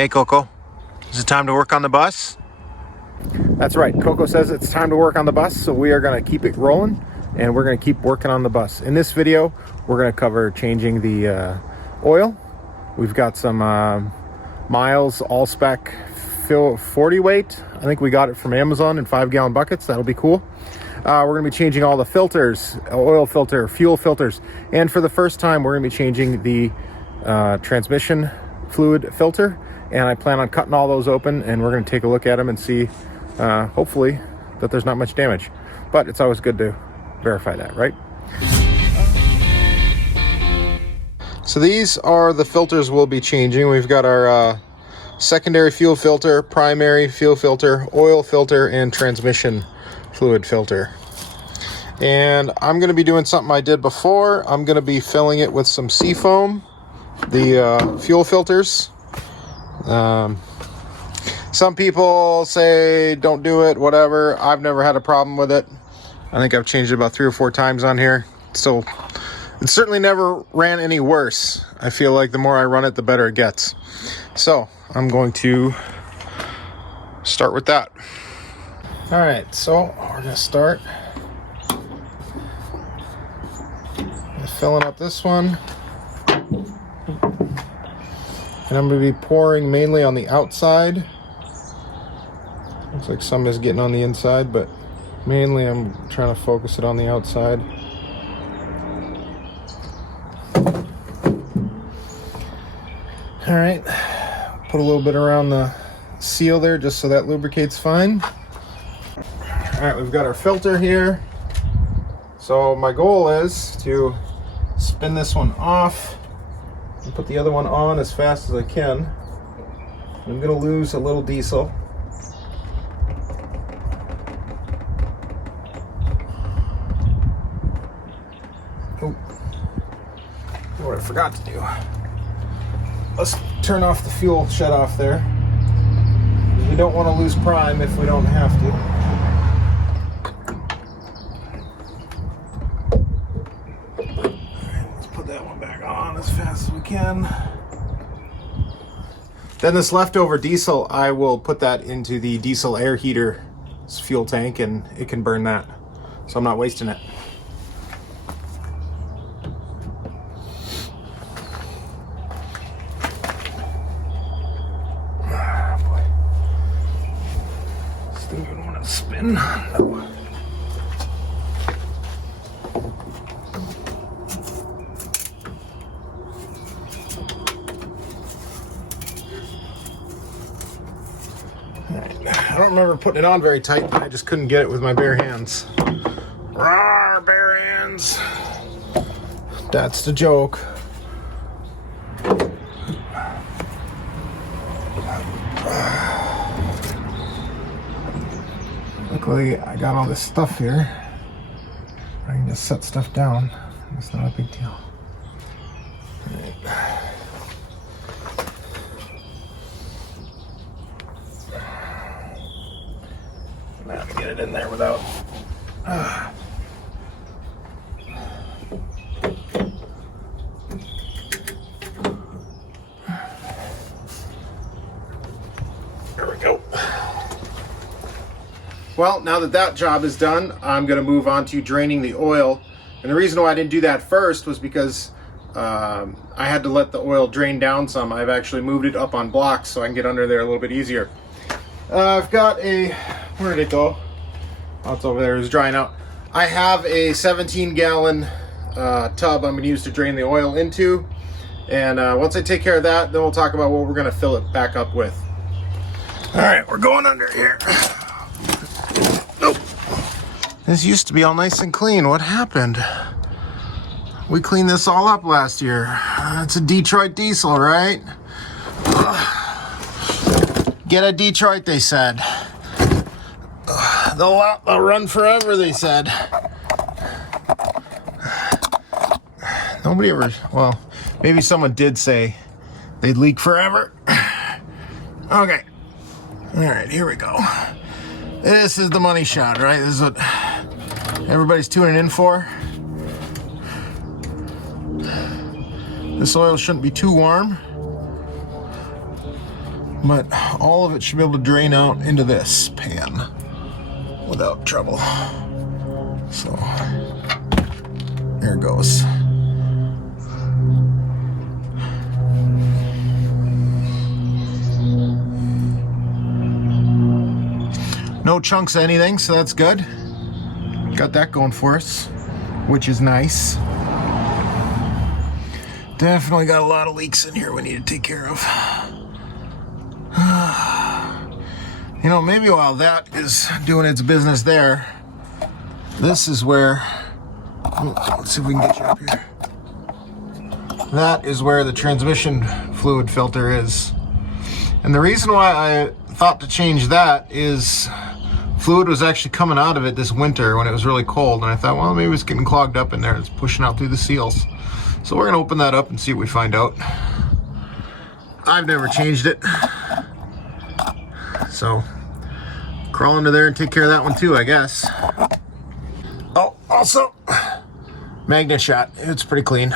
Hey Coco, is it time to work on the bus? That's right. Coco says it's time to work on the bus, so we are going to keep it rolling and we're going to keep working on the bus. In this video, we're going to cover changing the oil. We've got some Miles All Spec 40 weight. I think we got it from Amazon in 5-gallon buckets. That'll be cool. We're going to be changing all the filters, oil filter, fuel filters, and for the first time, we're going to be changing the transmission fluid filter. And I plan on cutting all those open, and we're going to take a look at them and see, hopefully, that there's not much damage. But it's always good to verify that, right? So these are the filters we'll be changing. We've got our secondary fuel filter, primary fuel filter, oil filter, and transmission fluid filter. And I'm going to be doing something I did before. I'm going to be filling it with some seafoam, the fuel filters. Some people say don't do it, whatever. I've never had a problem with it. I think I've changed it about 3 or 4 times on here. So it certainly never ran any worse. I feel like the more I run it, the better it gets. So I'm going to start with that. All right, so we're gonna start with filling up this one. And I'm going to be pouring mainly on the outside. Looks like some is getting on the inside, but mainly I'm trying to focus it on the outside. All right, put a little bit around the seal there just so that lubricates fine. All right, we've got our filter here. So my goal is to spin this one off and put the other one on as fast as I can. I'm going to lose a little diesel. Oh, what I forgot to do. Let's turn off the fuel shut off there. We don't want to lose prime if we don't have to. As fast as we can. Then this leftover diesel, I will put that into the diesel air heater fuel tank and it can burn that. So I'm not wasting it. Ah, boy. Still gonna want to spin. No. I don't remember putting it on very tight, but I just couldn't get it with my bare hands. Rawr, bare hands. That's the joke. Luckily, I got all this stuff here. I can just set stuff down. It's not a big deal. Now to get it in there without. There we go. Well, now that job is done, I'm going to move on to draining the oil. And the reason why I didn't do that first was because I had to let the oil drain down some. I've actually moved it up on blocks so I can get under there a little bit easier. I've got a, where did it go? Oh, it's over there, it's drying out. I have a 17-gallon tub I'm gonna use to drain the oil into. And once I take care of that, then we'll talk about what we're gonna fill it back up with. All right, we're going under here. Nope. This used to be all nice and clean. What happened? We cleaned this all up last year. It's a Detroit diesel, right? Get a Detroit, they said. They'll run forever, they said. Nobody ever, well, maybe someone did say they'd leak forever. Okay. All right, here we go. This is the money shot, right? This is what everybody's tuning in for. This oil shouldn't be too warm. but all of it should be able to drain out into this pan without trouble. So there it goes. No chunks of anything, so that's good. Got that going for us, which is nice. Definitely got a lot of leaks in here we need to take care of. You know, maybe while that is doing its business there, this is where, let's see if we can get you up here. That is where the transmission fluid filter is. And the reason why I thought to change that is fluid was actually coming out of it this winter when it was really cold. And I thought, well, maybe it's getting clogged up in there. It's pushing out through the seals. So we're gonna open that up and see what we find out. I've never changed it. So crawl under there and take care of that one too, I guess. Oh, also, magnet shot. It's pretty clean.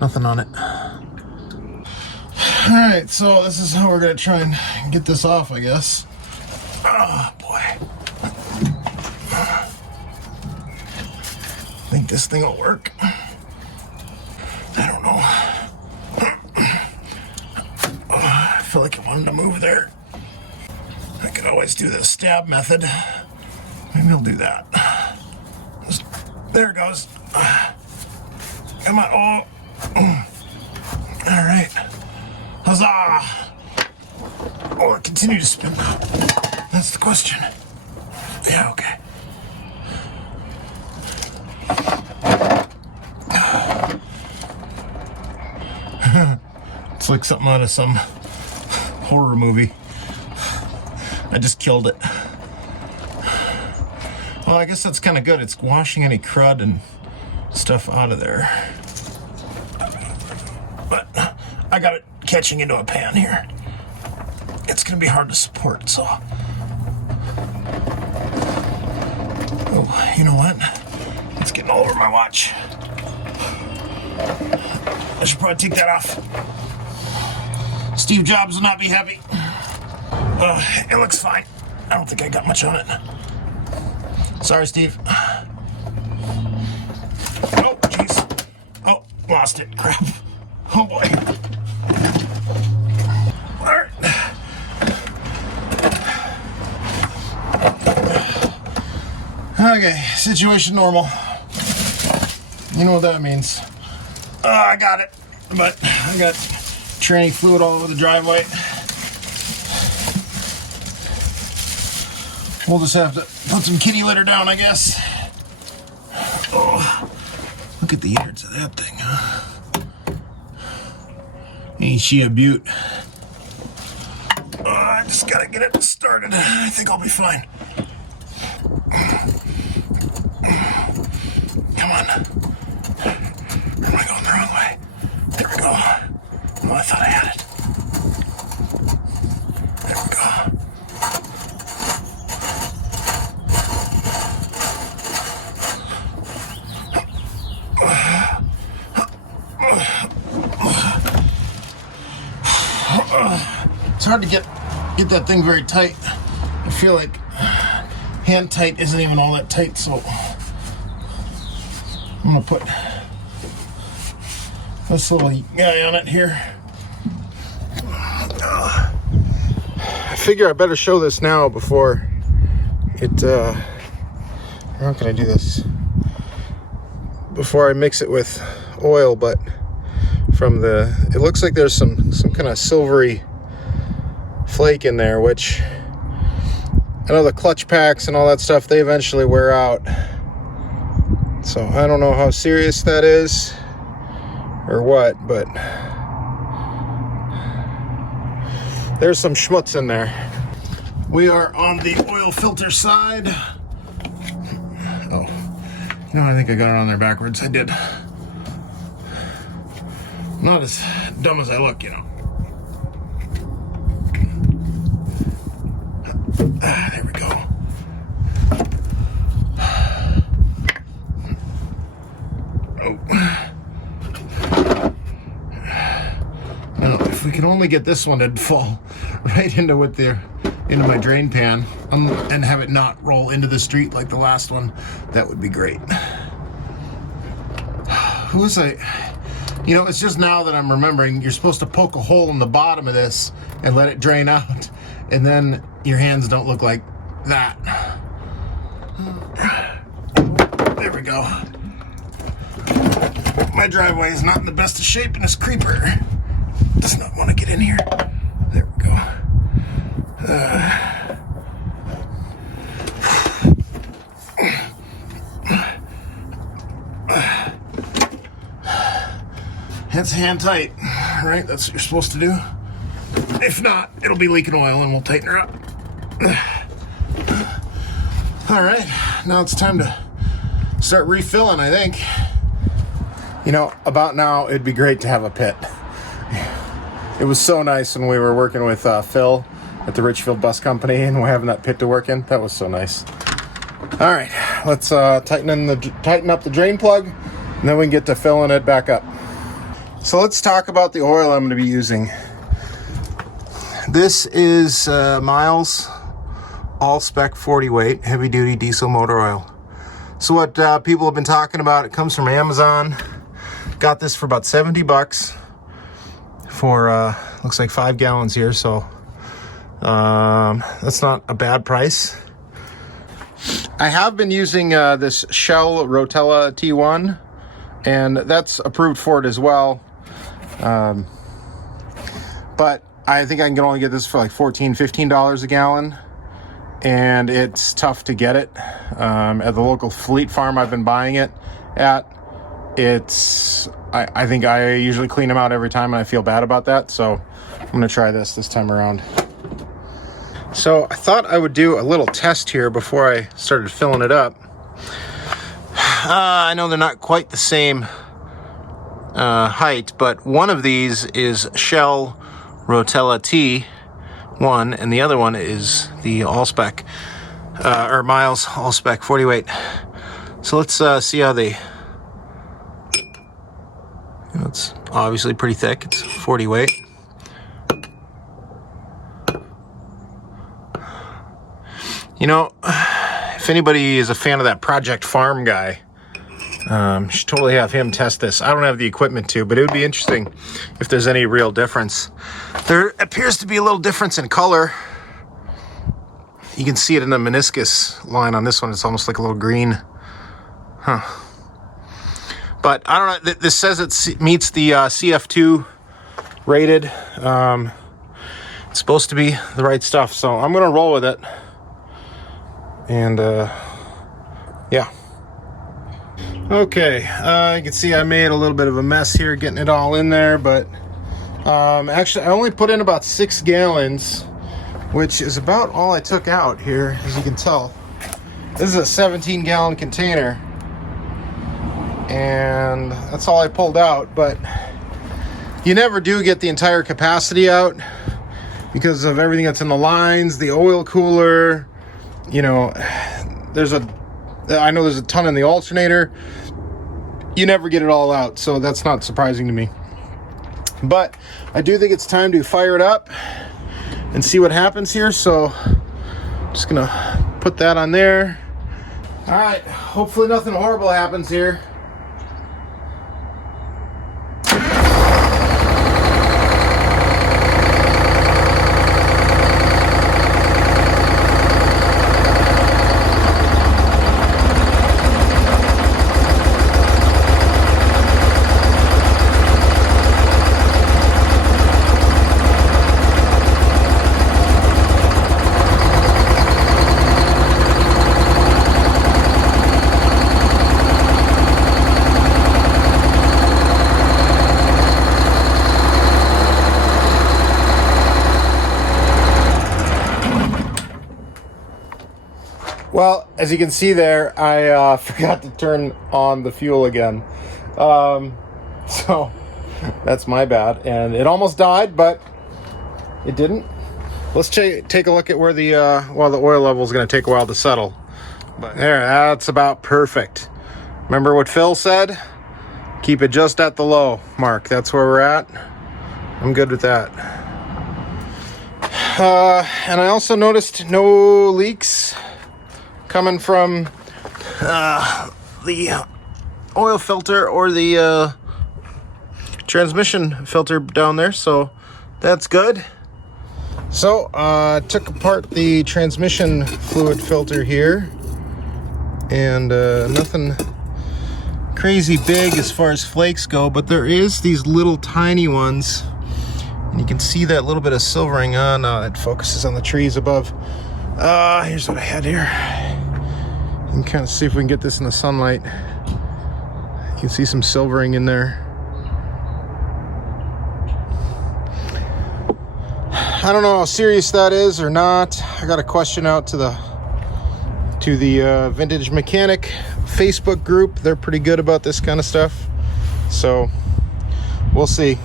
Nothing on it. All right, so this is how we're gonna try and get this off, I guess. Oh boy. Think this thing will work? I don't know. I feel like I wanted to move there. I could always do the stab method. Maybe I'll do that. There it goes. Come on. Oh. All right. Huzzah! Or continue to spin. That's the question. Yeah, okay. It's like something out of some horror movie. I just killed it. Well, I guess that's kind of good. It's washing any crud and stuff out of there. But I got it catching into a pan here. It's gonna be hard to support, so. Oh, you know what? It's getting all over my watch. I should probably take that off. Steve Jobs will not be happy. It looks fine. I don't think I got much on it. Sorry, Steve. Oh, jeez. Oh, lost it. Crap. Oh, boy. All right. Okay, situation normal. You know what that means. I got it, but I got tranny fluid all over the driveway. We'll just have to put some kitty litter down, I guess. Oh, look at the innards of that thing, huh? Ain't she a beaut? I just gotta get it started. I think I'll be fine. Come on. Or am I going the wrong way? There we go. Oh, I thought I had it. There we go. It's hard to get that thing very tight. I feel like hand tight isn't even all that tight, so I'm gonna put this little guy on it here. I figure I better show this now before it, how can I do this? Before I mix it with oil, but from the, it looks like there's some kind of silvery flake in there, which I know the clutch packs and all that stuff, they eventually wear out. So I don't know how serious that is or what, but there's some schmutz in there. We are on the oil filter side. Oh, no, I think I got it on there backwards. I did. Not as dumb as I look, you know. There we go. Oh. Now, if we can only get this one to fall right into my drain pan and have it not roll into the street like the last one, that would be great. You know, it's just now that I'm remembering, you're supposed to poke a hole in the bottom of this and let it drain out, and then your hands don't look like that. There we go. My driveway is not in the best of shape, and this creeper does not want to get in here. There we go. That's hand tight, right? That's what you're supposed to do. If not, it'll be leaking oil and we'll tighten her up. All right, now it's time to start refilling, I think. You know, about now, it'd be great to have a pit. It was so nice when we were working with Phil at the Richfield Bus Company and we're having that pit to work in. That was so nice. All right, let's tighten up the drain plug, and then we can get to filling it back up. So let's talk about the oil I'm going to be using. This is Miles All Spec 40 weight heavy duty diesel motor oil. So what people have been talking about, it comes from Amazon. Got this for about 70 bucks for looks like 5 gallons here, so that's not a bad price. I have been using this Shell Rotella T1, and that's approved for it as well. But I think I can only get this for like $14-15 a gallon, and it's tough to get it. At the local fleet farm I've been buying it at, I think I usually clean them out every time, and I feel bad about that, so I'm gonna try this time around. So I thought I would do a little test here before I started filling it up. I know they're not quite the same height, but one of these is Shell Rotella T1, and the other one is the All Spec, or Miles All Spec 40 weight. So let's see how they, it's obviously pretty thick, it's 40 weight. You know, if anybody is a fan of that Project Farm guy, you should totally have him test this. I don't have the equipment to, but it would be interesting if there's any real difference. There appears to be a little difference in color. You can see it in the meniscus line on this one. It's almost like a little green. Huh. But I don't know. This says it meets the CF2 rated. It's supposed to be the right stuff, so I'm going to roll with it. And, yeah. Okay, you can see I made a little bit of a mess here getting it all in there, but actually I only put in about 6 gallons, which is about all I took out here, as you can tell. This is a 17-gallon container, and that's all I pulled out, but you never do get the entire capacity out because of everything that's in the lines, the oil cooler, you know, I know there's a ton in the alternator. You never get it all out, so that's not surprising to me. But I do think it's time to fire it up and see what happens here. So I'm just gonna put that on there. All right, hopefully nothing horrible happens here. Well, as you can see there, I forgot to turn on the fuel again. So that's my bad. And it almost died, but it didn't. Let's take a look at where the oil level is going to take a while to settle. But there, that's about perfect. Remember what Phil said? Keep it just at the low mark. That's where we're at. I'm good with that. And I also noticed no leaks coming from the oil filter or the transmission filter down there, so that's good. So took apart the transmission fluid filter here, and nothing crazy big as far as flakes go, but there is these little tiny ones, and you can see that little bit of silvering on. It focuses on the trees above. Here's what I had here. You can kind of see if we can get this in the sunlight. You can see some silvering in there. I don't know how serious that is or not. I got a question out to the Vintage Mechanic Facebook group. They're pretty good about this kind of stuff, so we'll see.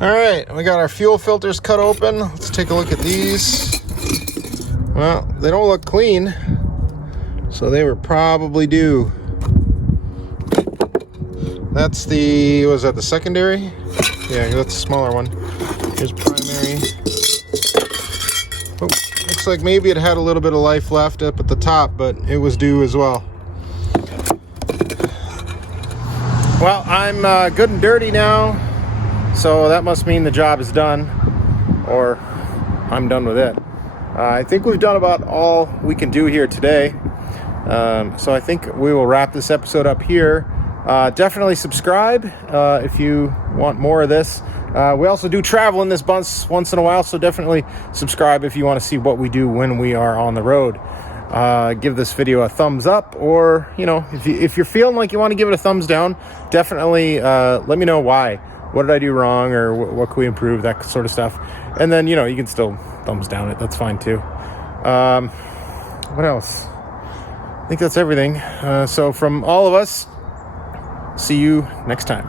All right, we got our fuel filters cut open. Let's take a look at these. Well, they don't look clean, so they were probably due. That's the, was that the secondary? Yeah, that's the smaller one. Here's primary. Oh, looks like maybe it had a little bit of life left up at the top, but it was due as well. Well, I'm good and dirty now, so that must mean the job is done, or I'm done with it. I think we've done about all we can do here today, so I think we will wrap this episode up here. Definitely subscribe if you want more of this. We also do travel in this bus once in a while, so definitely subscribe if you want to see what we do when we are on the road. Give this video a thumbs up, or if you're feeling like you want to give it a thumbs down, definitely let me know why. What did I do wrong, or what can we improve, that sort of stuff. And then you can still thumbs down it, that's fine too. What else? I think that's everything. So from all of us, see you next time.